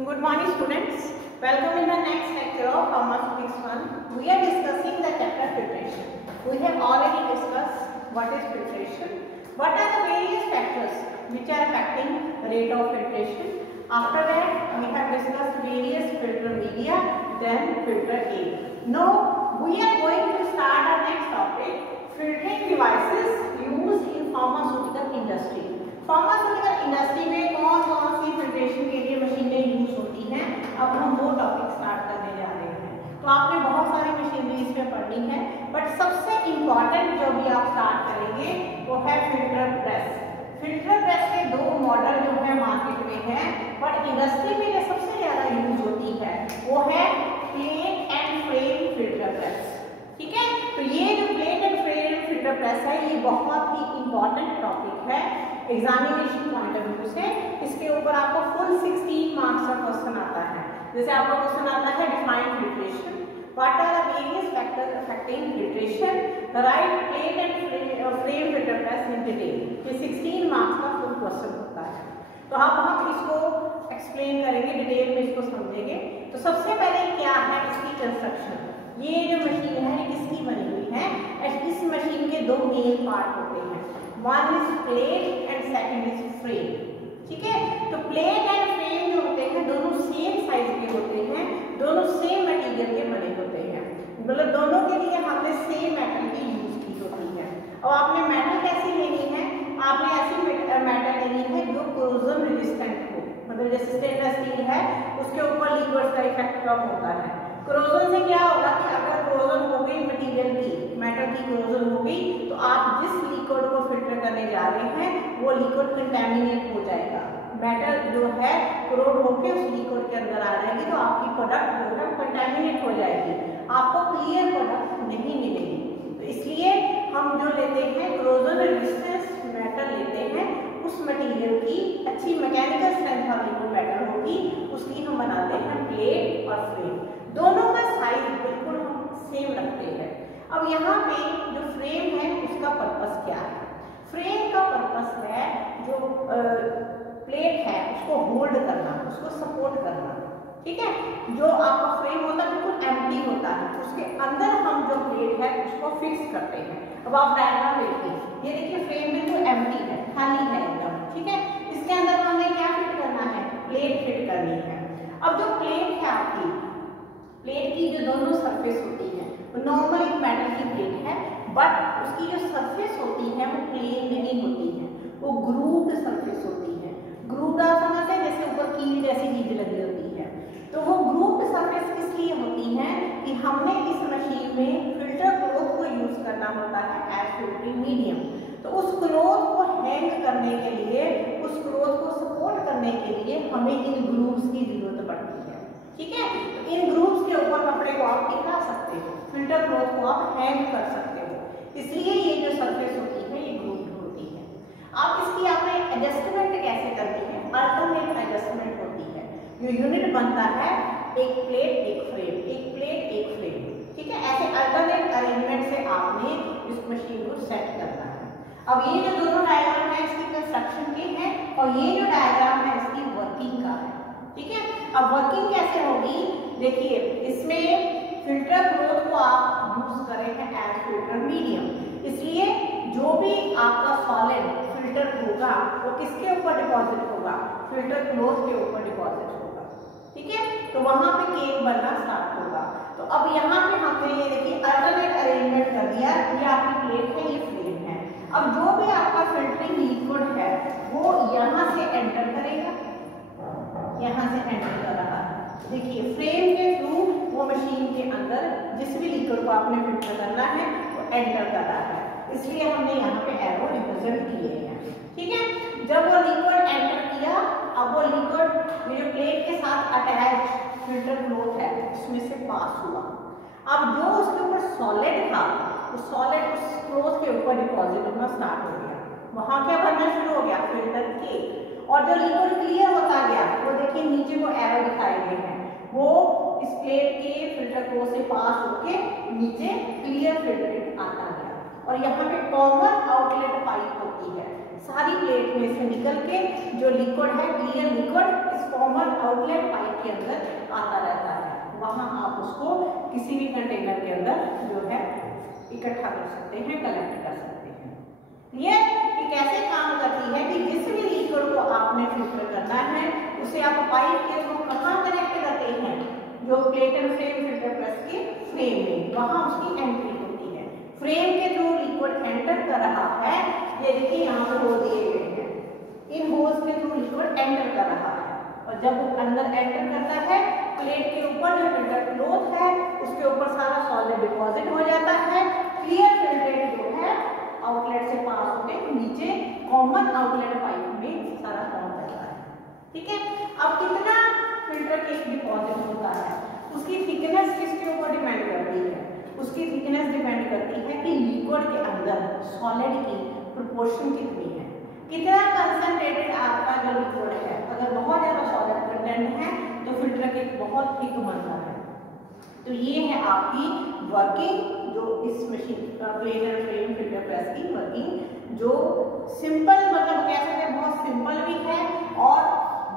Good morning students. Welcome in the next lecture of Pharmaceutics 1. We are discussing the chapter filtration. We have already discussed what is filtration, what are the various factors which are affecting the rate of filtration. After that we have discussed various filter media, then filter A. Now we are going to start our next topic, filtering devices used in pharmaceutical industry. Pharmaceutical industry में कौन कौन सी filtration के लिए मशीनें use होती हैं, अब हम वो टॉपिक स्टार्ट करने जा रहे हैं। तो आपने बहुत सारी मशीनरी इसमें पढ़नी है, बट सबसे इम्पॉर्टेंट जो भी आप स्टार्ट करेंगे वो है फिल्टर प्रेस। फिल्टर प्रेस के दो मॉडल जो है मार्केट में है, बट इंडस्ट्री में जो सबसे ज्यादा यूज होती है वो है plate and frame filter press. ठीक है, तो ये जो plate and frame filter press है ये बहुत ही इम्पॉर्टेंट टॉपिक है एग्जामिनेशन पॉइंट ऑफ व्यू से। इसके ऊपर आपको फुल 16 मार्क्स का क्वेश्चन आता है। जैसे आपका क्वेश्चन आता है define filtration, what are the various factors affecting filtration, the right plate and frame filter press in detail. ये 16 मार्क्स का फुल क्वेश्चन होता है। तो हम इसको एक्सप्लेन करेंगे, डिटेल में इसको समझेंगे। तो सबसे पहले क्या है इसकी कंस्ट्रक्शन। ये जो मशीन है किसकी बनी हुई है? इस मशीन के दो मेन पार्ट होते हैं, one is plate and second is frame. ठीक है, तो प्लेट एंड फ्रेम जो होते हैं दोनों सेम साइज के होते हैं, दोनों सेम मटेरियल के बने होते हैं, मतलब दोनों के लिए हमने सेम मेटल की यूज की होती है। और आपने मेटल कैसी लेनी है? आपने ऐसी मेटल लेनी है जो कोरोजन रेजिस्टेंट हो, मतलब जैसे स्टेनलेस स्टील है उसके ऊपर लिक्विड का इफेक्ट कम होता है। कोरोजन से क्या होगा कि अगर कोरोजन हो गई मटेरियल की, मेटल की कोरोजन हो गई, तो आप जिस लिक्विड को फिल्टर करने जा रहे हैं वो लिक्विड कंटेमिनेट हो जाएगा, मेटल जो है कोरोड होकर उस लिक्विड के अंदर आ जाएगी, तो आपकी प्रोडक्ट जो है कंटेमिनेट हो जाएगी, आपको क्लियर प्रोडक्ट नहीं मिलेगी। तो इसलिए हम जो लेते हैं कोरोजन रेजिस्टेंस मेटल लेते हैं, उस मटेरियल की अच्छी मैकेनिकल स्ट्रेंथ वाली जो मेटल होगी उसकी हम बनाते हैं प्लेट और फ्रेम। दोनों का साइज बिल्कुल हम सेम रखते हैं। अब यहाँ पे जो फ्रेम है उसका पर्पस क्या है? फ्रेम का पर्पस है जो प्लेट है उसको होल्ड करना, उसको सपोर्ट करना। ठीक है, जो आपका फ्रेम होता है बिल्कुल एम्प्टी होता है, उसके अंदर हम जो प्लेट है उसको फिक्स करते हैं। अब आप डायग्राम देखिए, ये देखिए फ्रेम बिल्कुल एम्प्टी है, खाली है एकदम। ठीक है, इसके अंदर हमने क्या फिट करना है? प्लेट फिट करनी है। अब जो प्लेट है आपकी, प्लेट की जो दोनों सरफेस होती है वो नॉर्मल एक मेटल की प्लेट है, बट उसकी जो सरफेस होती है वो प्लेन नहीं होती है, वो ग्रूव्ड सरफेस होती है। ग्रूव्ड आप समझते हैं, जैसे ऊपर कील जैसी चीज लगी होती है। तो वो ग्रूव्ड सरफेस किस लिए होती है कि हमने इस मशीन में फिल्टर क्लॉथ को यूज करना होता है एज फिल्टरिंग मीडियम। तो उस क्लॉथ को हैंग करने के लिए, उस क्लॉथ को सपोर्ट करने के लिए हमें इन ग्रूव्स की जरूरत पड़ती है। ठीक है, तो इन ग्रूव्स के ऊपर कपड़े को आप टिका सकते हो, फिल्टर क्लॉथ को आप हैंग कर सकते हो, इसलिए ये जो सरफेस होती है ये ग्रूव्ड होती है। आप इसकी आपने एडजस्टमेंट कैसे करनी है? अल्टरनेट एडजस्टमेंट होती है। जो यूनिट बनता है एक प्लेट एक फ्रेम, एक प्लेट एक फ्रेम। ठीक है, ऐसे अल्टरनेट अरेंजमेंट से आपने इस मशीन को सेट करना है। अब ये जो दोनों डायग्राम है इसकी कंस्ट्रक्शन के हैं, और ये जो डायग्राम है इसकी वर्किंग का है। ठीक है, अब वर्किंग कैसे होगी? देखिए, इसमें फिल्टर क्लॉथ को आप यूज करें हैं एज फिल्टर मीडियम, इसलिए जो भी आपका सॉलिड फिल्टर होगा वो किसके ऊपर डिपॉजिट होगा? फिल्टर क्लॉथ के ऊपर डिपॉजिट होगा। ठीक है, तो वहां पे केक बनना स्टार्ट होगा। तो अब यहाँ पे हमने ये देखिए अल्टरनेट अरेंजमेंट कर दिया, ये आपकी प्लेट है, ये फ्रेम है। अब जो भी आपका फिल्टरिंग लिक्विड है वो यहाँ से एंटर करेगा, यहाँ से एंटर कर रहा है। देखिए फ्रेम के थ्रू वो मशीन के अंदर जिस भी लिक्विड को आपने फिल्टर करना है वो एंटर कर रहा है, इसलिए हमने यहाँ पे एरो रिप्रेजेंट किए हैं। ठीक है, जब वो लिक्विड एंटर किया, अब वो लिक्विड जो प्लेट के साथ अटैच फिल्टर क्लॉथ है उसमें से पास हुआ। अब जो उसके ऊपर सॉलिड था वो सॉलिड उस क्लॉथ के ऊपर डिपॉजिट होना स्टार्ट हो गया, वहां क्या बनना शुरू हो गया? Filter cake. और जो लिक्विड क्लियर होता गया वो देखिए नीचे को एरो दिखाए गए हैं, वो इस प्लेट के फिल्टर क्लॉथ से पास होके नीचे क्लियर फिल्टर आता गया। और यहाँ पे कॉमन आउटलेट पाइप होती है, सारी प्लेट में से निकल के जो लिक्विड है क्लियर लिक्विड इस कॉमन आउटलेट पाइप के अंदर आता रहता है। वहां आप उसको किसी भी कंटेनर के अंदर जो है इकट्ठा कर सकते हैं, कलेक्ट कर सकते हैं। क्लियर कि कैसे काम करती है कि जिस भी लिक्विड को आपने फिल्टर करना है उसे आप पाइप के थ्रू कहाँ कनेक्ट करते हैं, जो plate and frame filter press के फ्रेम में, वहां उसकी एंट्री होती है। फ्रेम के थ्रू लिक्विड एंटर कर रहा है, ये देखिए यहाँ पे होल दिए गए हैं, इन होल्स के थ्रू लिक्विड एंटर कर रहा है और जब वो अंदर एंटर करता है प्लेट के ऊपर जो फिल्टर क्लॉथ है उसके ऊपर सारा सॉलिड डिपॉजिट हो जाता है। क्लियर फिल्ट्रेट जो है आउटलेट से पास होकर नीचे कॉमन आउटलेट पाइप में सारा पहुंच जाता है। ठीक है, अब कितना फिल्टर केक डिपॉजिट होता है उसकी थिकनेस किसके ऊपर डिपेंड करती है, उसकी थिकनेस डिपेंड करती है कि लिक्विड के अंदर सॉलिड की प्रोपोर्शन कितनी है, कितना कंसंट्रेटेड आपका जो लिक्विड है। अगर बहुत ज्यादा सॉलिड कंटेंट है तो फिल्टर केक बहुत थिक बनता है। तो ये है आपकी वर्किंग जो इस machine plate and frame filter press की वर्किंग, जो सिंपल मतलब कह सकते हैं बहुत सिंपल भी है और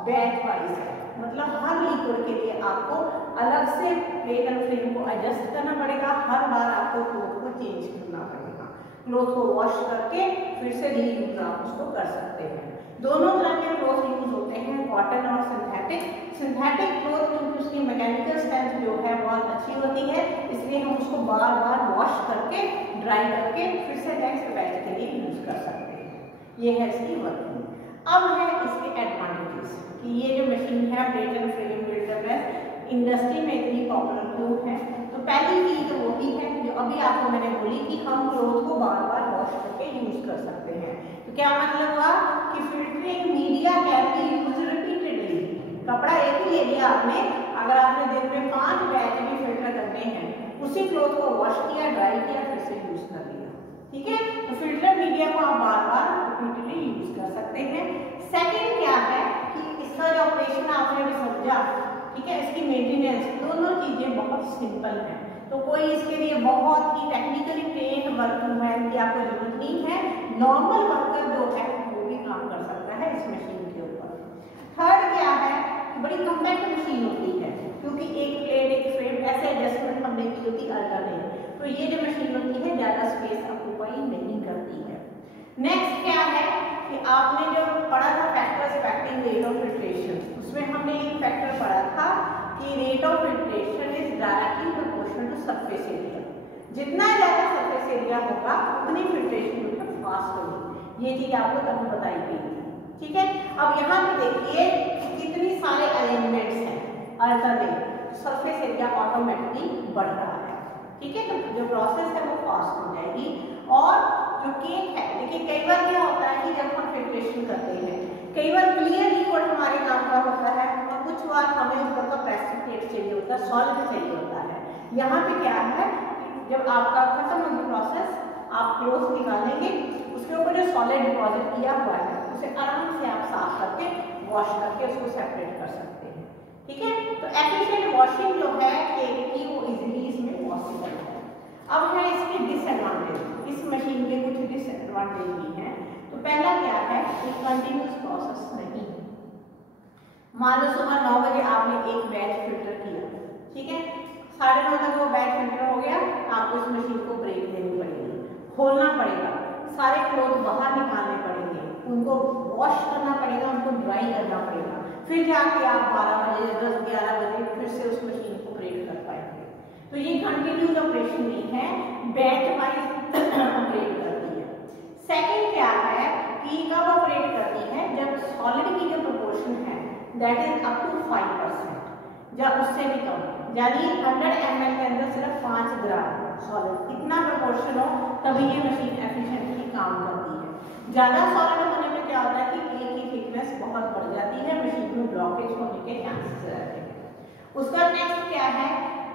बैच वाइज है। मतलब हर लिक्विड के लिए आपको अलग से प्लेट एंड फ्रेम को एडजस्ट करना पड़ेगा, हर बार आपको क्लॉथ को चेंज करना पड़ेगा, क्लॉथ को वॉश करके फिर से रीयूज आप उसको कर सकते हैं। दोनों तरह के क्लॉथ यूज होते हैं, कॉटन और सिंथेटिक। सिंथेटिक क्लॉथ क्योंकि उसकी मैकेनिकल स्ट्रेंथ जो है बहुत अच्छी होती है, इसलिए हम उसको बार बार वॉश करके ड्राई करके फिर से नेक्स्ट बैच के लिए यूज कर सकते हैं। ये है इसकी वर्किंग। अब है इसके एडवांटेजेस कि ये जो मशीन है plate and frame filter press industry में इतनी पॉपुलर क्यों है। तो पहली चीज तो वही है जो अभी आपको मैंने बोली कि हम क्लॉथ को बार बार वॉश करके यूज कर सकते हैं। तो क्या मतलब हुआ कि filtering media can be used repeatedly. कपड़ा एक ही ले लिया आपने, अगर आपने दिन में 5 बैच भी फिल्टर करने हैं, उसी क्लॉथ को वॉश किया, ड्राई किया, फिर से यूज कर लिया। ठीक है, तो फिल्टर मीडिया को आप बार बार रिपीटेडली यूज कर सकते हैं। सेकेंड क्या है कि इसका जो ऑपरेशन आपने भी समझा, ठीक है, इसकी मेंटेनेंस, दोनों चीजें बहुत सिंपल हैं। तो कोई इसके लिए बहुत ही टेक्निकली ट्रेन वर्कमैन की आपको जरूरत नहीं है, नॉर्मल वर्कर जो है वो भी काम कर सकता है इस मशीन के ऊपर। थर्ड क्या है, बड़ी कम्पैक्ट मशीन होती है क्योंकि एक प्लेट एक फ्रेम ऐसे एडजस्टमेंट हमने की होती अल्टरनेट, तो ये जो मशीन होती है ज्यादा स्पेस ऑक्यूपाई नहीं करती है। नेक्स्ट क्या है कि आपने जो पढ़ा था factors effecting rate of filtration, उसमें हमने एक फैक्टर पढ़ा था कि rate of filtration is directly proportional to surface area. जितना ज्यादा सरफेस एरिया होगा उतनी फिल्ट्रेशन फास्ट होगी। ये चीज आपको तब बताई गई थी। ठीक है, अब यहाँ पे देखिए कितनी सारे एलिमेंट्स हैं अल्टरनेट, सरफेस एरिया ऑटोमेटिकली बढ़ रहा है। ठीक है, तो जो प्रोसेस है वो फास्ट हो जाएगी। और जो केक है, देखिए कई बार क्या होता है कि जब हम फिल्ट्रेशन करते हैं, कई बार क्लियर लिक्विड हमारे काम का होता है और कुछ बार हमें ऊपर का प्रेसिपिटेट चाहिए होता है, सॉलिड चाहिए होता है। यहाँ पे क्या है, जब आपका खत्म होगी प्रोसेस, आप क्लॉथ निकालेंगे, उसके ऊपर जो सॉलिड डिपॉजिट किया हुआ है उसे आराम से आप साफ करके वॉश करके उसको सेपरेट कर सकते हैं। ठीक है, तो एफिशिएंट वॉशिंग जो है केक की वो इजीली इसमें पॉसिबल है। अब है इसके डिसएडवांटेज, इस मशीन के कुछ डिसएडवांटेज भी हैं। तो पहला क्या है कि कंटिन्यूस प्रोसेस नहीं। मान लो सुबह 9 बजे आपने एक बैच फिल्टर किया, ठीक है, 9:30 तक वो बैच फिल्टर हो गया, आपको इस मशीन को ब्रेक देनी पड़ेगी, खोलना पड़ेगा, सारे क्लॉथ बाहर निकालने पड़ेंगे, उनको वॉश करना पड़ेगा, उनको ड्राई करना पड़ेगा, फिर जाके आप 12 बजे 10-11 बजे फिर से उस मशीन को ब्रेक कर पाएंगे। तो ये कंटिन्यूस ऑपरेशन नहीं है, बैच वाइज ऑपरेट करती है। सेकेंड क्या है कि कब ऑपरेट करती है, जब सॉलिड की जो प्रोपोर्शन है दैट इज अप टू 5% या उससे भी कम, यानी 100 ml के अंदर सिर्फ 5 ग्राम सॉलिड, इतना प्रोपोर्शन हो तभी ये मशीन एफिशिएंटली काम करती है। ज्यादा सॉलिड होने में क्या होता है कि केक की थिकनेस बहुत बढ़ जाती है, मशीन में ब्लॉकेज होने के चांसेस रहते हैं। उसका नेक्स्ट क्या है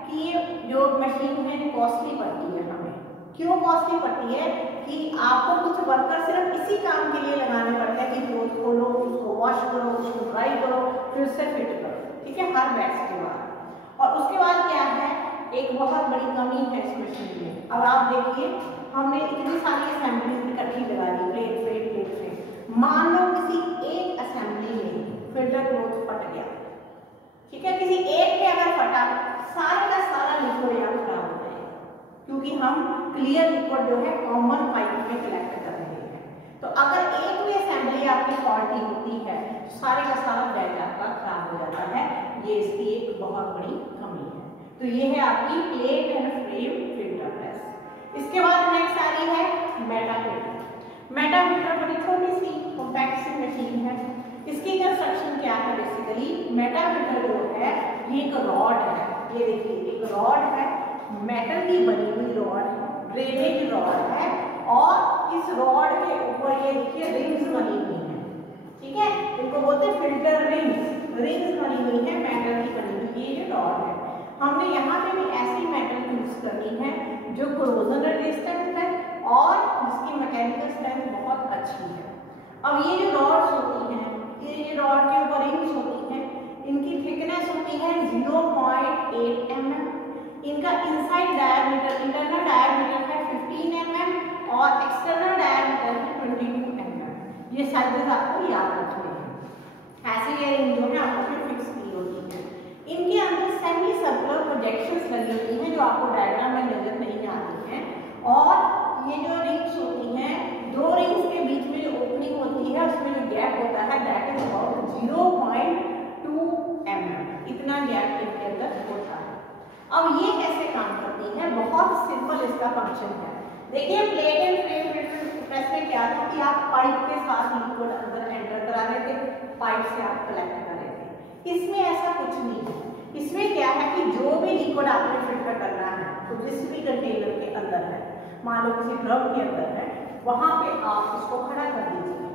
कि ये जो मशीन है कॉस्टली पड़ती है हमें। क्यों कॉस्टली पड़ती है कि आपको कुछ वर्कर सिर्फ इसी काम के लिए लगाने पड़ते हैं कि क्लॉथ खोलो, उसको वॉश करो, उसको ड्राई करो, फिर से फिट करो, ठीक है, हर बैच के बाद। और उसके बाद क्या है, एक बहुत बड़ी कमी है इस मशीन में। अब आप देखिए हमने इतनी सारी असेंबली इकट्ठी लगा दी, प्लेट फ्रेम। मान लो किसी एक असेंबली में फिल्टर क्लोथ फट गया, ठीक है, किसी एक पे अगर फटा सारा का सारा लिक्विड यहाँ खराब हो जाएगा, क्योंकि हम क्लियर लिक्विड जो है कॉमन पाइप में कलेक्ट कर रहे हैं। तो अगर एक भी असेंबली आपकी फॉल्टी होती है तो सारे का सारा बैच आपका खराब हो जाता है। ये इसकी एक बहुत बड़ी कमी है। तो ये है आपकी plate and frame filter press. इसके बाद नेक्स्ट आ रही है मेटा फिल्टर। मेटा फिल्टर बड़ी छोटी सी कॉम्पैक्ट सी मशीन है। इसकी कंस्ट्रक्शन क्या है? बेसिकली मेटा फिल्टर जो है ये एक रॉड है, ये देखिए एक रॉड है, मेटल की बनी हुई रॉड है, ड्रेनेज रॉड है, और इस रॉड के ऊपर ये देखिए रिंग्स बनी हुई है, ठीक है, इनको बोलते हैं फिल्टर रिंग्स। रिंग्स बनी हुई है मेटल की बनी हुई, ये रॉड है। हमने यहाँ पे भी ऐसी मेटल यूज करनी है जो कोरोजन रेजिस्टेंट है और जिसकी मैकेनिकल स्ट्रेंथ बहुत अच्छी है। अब ये जो रॉड्स होती हैं, ये रॉड के ऊपर रिंग्स होती हैं, इनकी थिकनेस होती है 0.8 mm, इनका इनसाइड डायमीटर, इंटरनल डायमीटर है 15 mm और एक्सटर्नल डायमीटर है 22 mm। ये साइजेस आपको याद रखने हैं। ऐसे ये रिंग जो है आपको फिक्स की होती है। इनके अंदर सेमी सर्कुलर प्रोजेक्शंस लगी होती हैं जो आपको डायग्राम में नजर नहीं आ रही हैं। और ये जो रिंग्स होती हैं, दो रिंग्स के बीच में जो ओपनिंग होती है उसमें जो गैप होता है दैट इज अबाउट 0.2 mm, इतना गैप इनके अंदर होता है। अब ये कैसे काम करती है? बहुत सिंपल इसका फंक्शन है। देखिए plate and frame filter press में क्या था कि आप पाइप के साथ लिक्विड अंदर एंटर करा रहे थे, पाइप से आप कलेक्ट कर रहे थे। इसमें ऐसा कुछ नहीं है। इसमें क्या है कि जो भी लिक्विड आपने फिल्टर करना है तो जिस भी कंटेनर के अंदर है, मान लो किसी ड्रम के अंदर है, वहां पे आप इसको खड़ा कर दीजिए,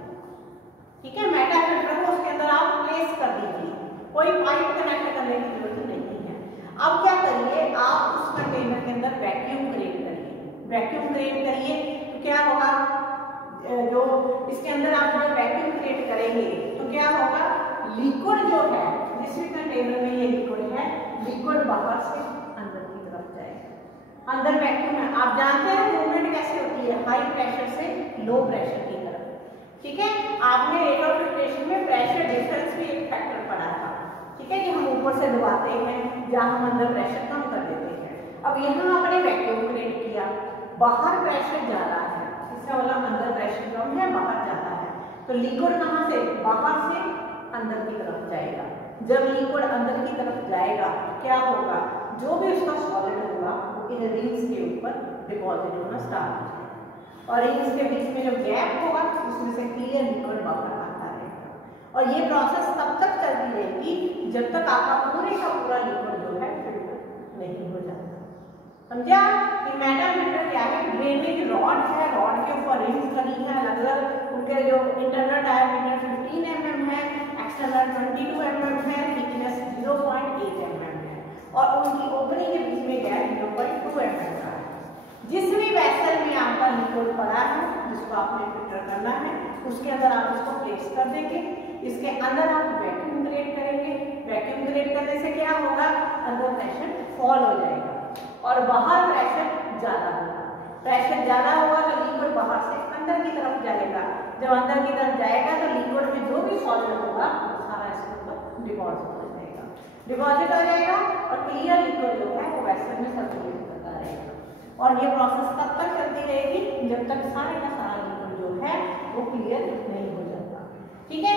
ठीक है, मेटा फिल्टर को उसके अंदर आप प्लेस कर दीजिए, कोई पाइप कनेक्ट करने की जरूरत नहीं है। अब क्या करिए, आप उस कंटेनर के अंदर वैक्यूम क्रिएट करिए। वैक्यूम क्रिएट करिए तो क्या होगा, जो इसके अंदर आप जो वैक्यूम क्रिएट करेंगे तो क्या होगा, लिक्विड जो है जिस भी कंटेनर में ये लिक्विड है, लिक्विड बाहर से अंदर की तरफ जाएगा। अंदर वैक्यूम है, आप जानते हैं मूवमेंट कैसे होती है, हाई प्रेशर से लो प्रेशर की तरफ, ठीक है। आपने रेट ऑफ फिल्ट्रेशन में प्रेशर डिफरेंस भी एक फैक्टर पढ़ा था, ठीक है, कि हम ऊपर से दबाते हैं जहां हम अंदर प्रेशर कम कर देते हैं। अब यहाँ आपने वैक्यूम क्रिएट किया, बाहर प्रेशर ज्यादा है, इसका मतलब अंदर प्रेशर कम है, बाहर ज्यादा है, तो लिक्विड कहाँ से, बाहर से अंदर की तरफ जाएगा। जब लिक्विड अंदर की तरफ जाएगा क्या होगा, जो भी उसका सॉलिड होगा वो इन रिंग्स के ऊपर डिपॉजिट होना स्टार्ट हो जाएगा, और रिंग्स के बीच में जो गैप होगा उसमें से क्लियर लिक्विड बाहर आता रहेगा। और ये प्रोसेस तब तक चलती रहेगी जब तक आपका पूरे का पूरा लिक्विड जो है फिल्टर नहीं हो जाता। समझा? कि मेटा फिल्टर क्या है, ड्रेनेज रॉड है, रॉड के ऊपर रिंग्स लगी है अलग अलग, उनके जो इंटरनल डायमीटर 15 mm है, एक्सटर्नल 22 mm है, थिकनेस 0.8 mm है, और उनकी ओपनिंग के बीच में गैप 0.2 mm का है। जिस भी वेसल में आपका लिक्विड पड़ा है जिसको आपने फिल्टर करना है, उसके अंदर आप इसको प्लेस कर देंगे, इसके अंदर आप वैक्यूम क्रिएट करेंगे। वैक्यूम क्रिएट करने से क्या होगा, अंदर प्रेशर फॉल हो जाएगा और बाहर प्रेशर ज्यादा होगा। प्रेशर ज्यादा होगा तो लिक्विड बाहर से अंदर की तरफ जाएगा। जब अंदर की तरफ जाएगा तो लिक्विड में जो भी सॉलिड होगा वो सारा इसके ऊपर डिपॉजिट हो जाएगा। डिपॉजिट हो जाएगा और क्लियर लिक्विड जो है वो वेसल में सर्कुलेट करता रहेगा। और ये प्रोसेस तब तक चलती रहेगी जब तक सारे का सारा लिक्विड जो है वो क्लियर नहीं हो जाता, ठीक है।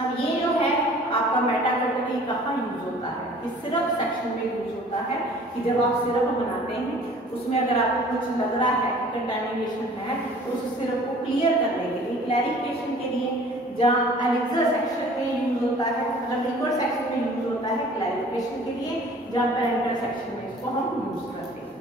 अब ये जो है आपका मेटा फिल्टर ये कहाँ यूज होता है, इस सिरप सेक्शन में यूज होता है। कि जब आप सिरप बनाते हैं उसमें अगर आपको कुछ लग रहा है कंटामिनेशन है तो उस सिरप को क्लियर करने के लिए, क्लैरिफिकेशन के लिए, जहाँ एलिक्सर सेक्शन में यूज होता है, मतलब लिक्विड सेक्शन में यूज होता है क्लैरिफिकेशन के लिए, जहाँ पेरेंटल सेक्शन में इसको हम यूज करते हैं।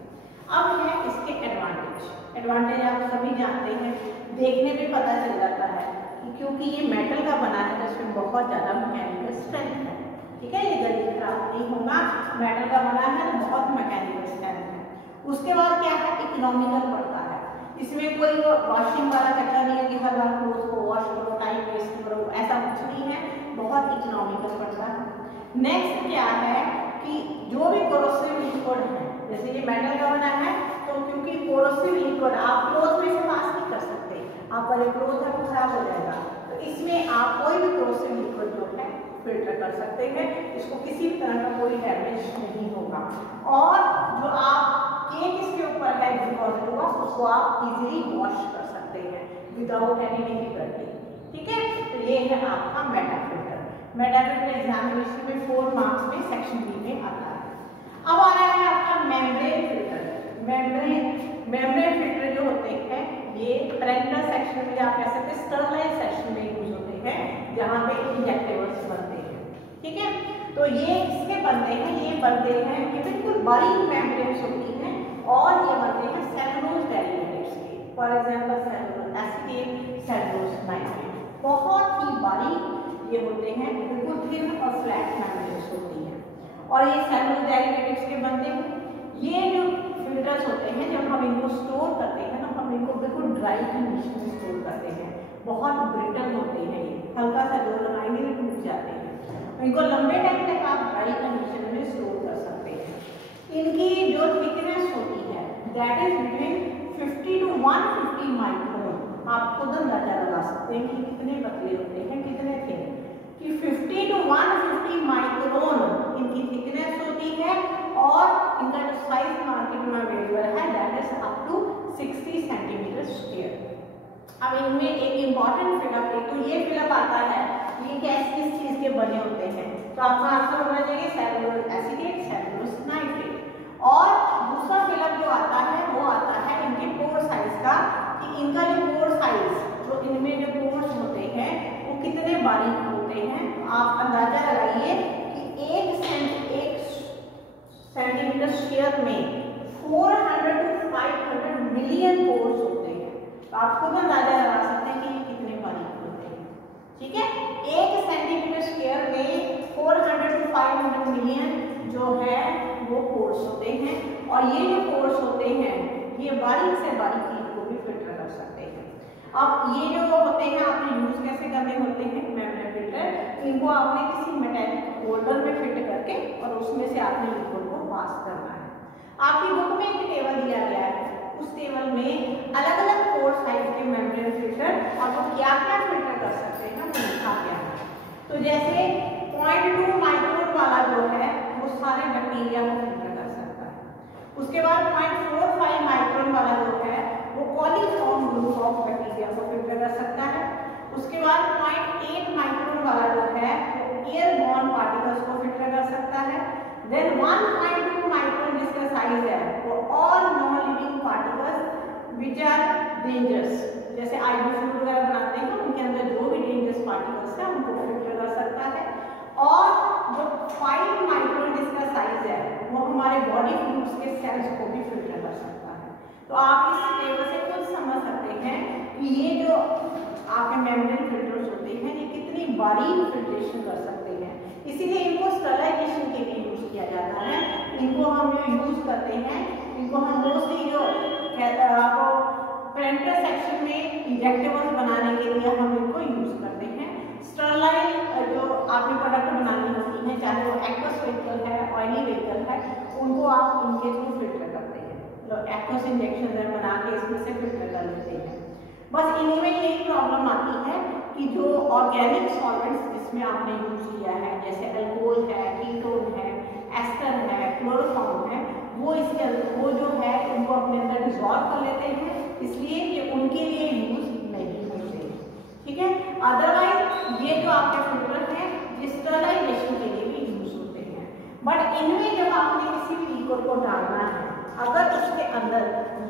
अब है इसके एडवांटेज। एडवांटेज आप सभी जानते हैं, देखने पे पता चल जाता है कि क्योंकि ये मेटल का बना है तो इसमें बहुत ज़्यादा मैकेनिकल स्ट्रेंथ है, ठीक है, ये जल्दी खराब नहीं होगा, मेटल का बना है तो बहुत मैकेनिकल स्ट्रेंथ है। उसके बाद क्या है, इकोनॉमिकल पड़ता है, इसमें कोई वॉशिंग वाला चक्कर नहीं है कि हर बार क्लोथ को वॉश करो, टाइम वेस्ट करो, ऐसा कुछ नहीं है, बहुत इकोनॉमिकल पड़ता है। नेक्स्ट क्या है कि जो भी कोरोसिव लिक्विड है, जैसे ये मेटल का बना है तो क्योंकि कोरोसिव लिक्विड आप क्लोथ में से पास नहीं कर सकते, आपका जो क्लोथ है वो खराब हो जाएगा, तो इसमें आप कोई भी कोरोसिव लिक्विड जो है कर सकते हैं, इसको किसी भी तरह का कोई डैमेज नहीं होगा। और जो आप केक इसके ऊपर है डिपॉजिट हुआ उसको आप इजीली वॉश कर सकते हैं विदाउट एनी डिफिकल्टी। ठीक है, तो ये है आपका Meta filter. Meta filter examination में 4 मार्क्स में सेक्शन बी में आता है। अब आ रहा है आपका मेम्ब्रेन फिल्टर। मेम्ब्रेन फिल्टर जो होते हैं ये पेरेंटल सेक्शन में, आप कह सकते हैं स्टरलाइज सेक्शन में यूज होते हैं जहां पे इंजेक्टेबल्स बनते हैं। ठीक है, तो ये किसके बनते हैं? ये बनते हैं, ये बिल्कुल बारीक मेम्ब्रेन्स होती हैं और ये बनते हैं सेलुलोज डेरिवेटिव्स के। For example cellulose acetate, cellulose nitrate, बहुत ही बारीक ये होते हैं, बिल्कुल थिन और फ्लैट मेम्ब्रेन्स होती हैं और ये सेलुलोज डेरिवेटिव्स के बनते हैं। ये जो फिल्टर्स होते हैं जब हम इनको स्टोर करते हैं ना, हम इनको बिल्कुल ड्राई कंडीशन में स्टोर करते हैं, बहुत ब्रिटल होते हैं, ये हल्का सा जो लगाएंगे तो टूट जाते हैं। तो इनको लंबे टाइम तक आप ड्राई कंडीशन में स्टोर कर सकते हैं। इनकी जो थिकनेस होती है that is between 50 to 150 micron. आप खुद अंदाजा लगा सकते हैं कि कितने पतले होते हैं, कितने थे, कि 50 to 150 माइक्रोन इनकी थिकनेस होती है और इनका जो साइज मार्केट में अवेलेबल है that is up to 60 centimetre square. अब इनमें एक इंपॉर्टेंट फिलअप, एक तो ये फिलअप आता है, ये किस चीज के बने होते हैं, तो आपका आंसर होना चाहिए सेलुलोज एसीटेट, सेलुलोज नाइट्रेट। और दूसरा फिलअप जो आता है वो आता है इनके पोर साइज का, कि इनका जो पोर साइज, जो इनमें जो पोर्स होते हैं वो कितने बारीक होते हैं। आप अंदाजा लगाइए कि 1 सेंटीमीटर स्क्वायर में 400 to 500 मिलियन पोर्स होते हैं। तो आप खुद अंदाजा लगा सकते हैं कि ये कितने बारीक होते हैं। ठीक है, 1 सेंटीमीटर स्क्वायर में 400 to 500 मिलियन जो है वो पोर्स होते हैं और ये जो पोर्स होते हैं ये बारीक से बारीक चीज को भी फिल्टर कर सकते हैं। अब ये जो होते हैं आपने यूज कैसे करने होते हैं मेम्ब्रेन फिल्टर, इनको आपने किसी मेटालिक होल्डर में फिट करके और उसमें से आपने लिक्विड को पास करना है। आपकी बुक में एक टेबल दिया गया है, उस टेबल में अलग अलग पोर साइज के मेम्ब्रेन फिल्टर और वो क्या क्या फिल्टर कर सकते हैं वो लिखा गया है। तो जैसे 0.2 माइक्रोन वाला जो है वो सारे बैक्टीरिया को फिल्टर कर सकता है। उसके बाद 0.45 माइक्रोन वाला जो है वो कॉलीफॉर्म ग्रुप ऑफ बैक्टीरिया को फिल्टर कर सकता है। उसके बाद 0.8 माइक्रोन वाला जो है वो एयरबॉर्न पार्टिकल्स को फिल्टर कर सकता है। देन 1.2 माइक्रोन जिसका साइज है वो all non living particles which are dangerous, जैसे आईवी फ्लूइड वगैरह बनाते हैं उनके अंदर जो भी डेंजरस पार्टिकल्स हैं उनको फिल्टर कर सकता है। और जो 5 माइक्रोन जिसका साइज है वो हमारे बॉडी फ्लूइड्स के सेल्स को भी फिल्टर कर सकता है। तो आप इस टेबल से खुद समझ सकते हैं कि ये जो आपके मेम्ब्रेन फिल्टर्स होते हैं ये कितनी बारीक फिल्ट्रेशन कर सकते हैं। इसीलिए इनको स्टरलाइजेशन के लिए यूज किया जाता है। इनको हम जो यूज करते हैं, इनको हम मोस्टली जो आपको पेरेंटल सेक्शन में इंजेक्टेबल्स बनाने के लिए हम इनको यूज करते हैं। स्टरलाइज जो आपने प्रोडक्ट बनानी होती है, चाहे वो एक्वस व्हीकल है, ऑयली व्हीकल है, उनको आप इनके थ्रू फिल्टर करते हैं। तो एक्वस इंजेक्शन बना के इसमें से फिल्टर कर लेते हैं। बस इन्हीं में यही प्रॉब्लम आती है कि जो ऑर्गेनिक सॉल्वेंट्स जिसमें आपने यूज किया है, जैसे अल्कोहल है, कीटोन है, एस्टर है, क्लोरोफॉर्म है, वो जो है उनको अपने अंदर डिसॉल्व कर लेते हैं, इसलिए ये उनके लिए यूज नहीं होते। ठीक है, अदरवाइज ये जो आपके फिल्टर हैं ये स्टरलाइजेशन के लिए भी यूज होते हैं। बट इनमें जब आपने किसी भी लिक्विड को डालना है, अगर उसके अंदर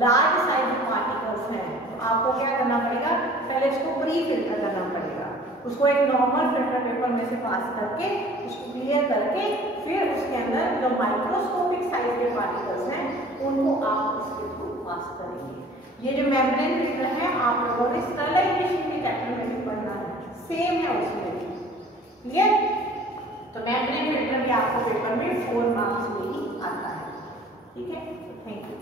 लार्ज साइज पार्टिकल्स हैं तो आपको क्या करना पड़ेगा, पहले इसको प्री फिल्टर करना पड़ेगा। उसको एक नॉर्मल फिल्टर पेपर में से पास करके उसको क्लियर करके फिर उसके अंदर जो माइक्रोस्कोपिक साइज के पार्टिकल्स हैं उनको आप इसके थ्रू पास करेंगे। ये जो मेम्ब्रेन फिल्टर है आप लोगों ने स्टरलाइजेशन के चैप्टर में भी पढ़ना है, सेम है उसमें भी। क्लियर? तो मेम्ब्रेन फिल्टर भी आपको पेपर में 4 मार्क्स में ही आता है। ठीक है, थैंक यू।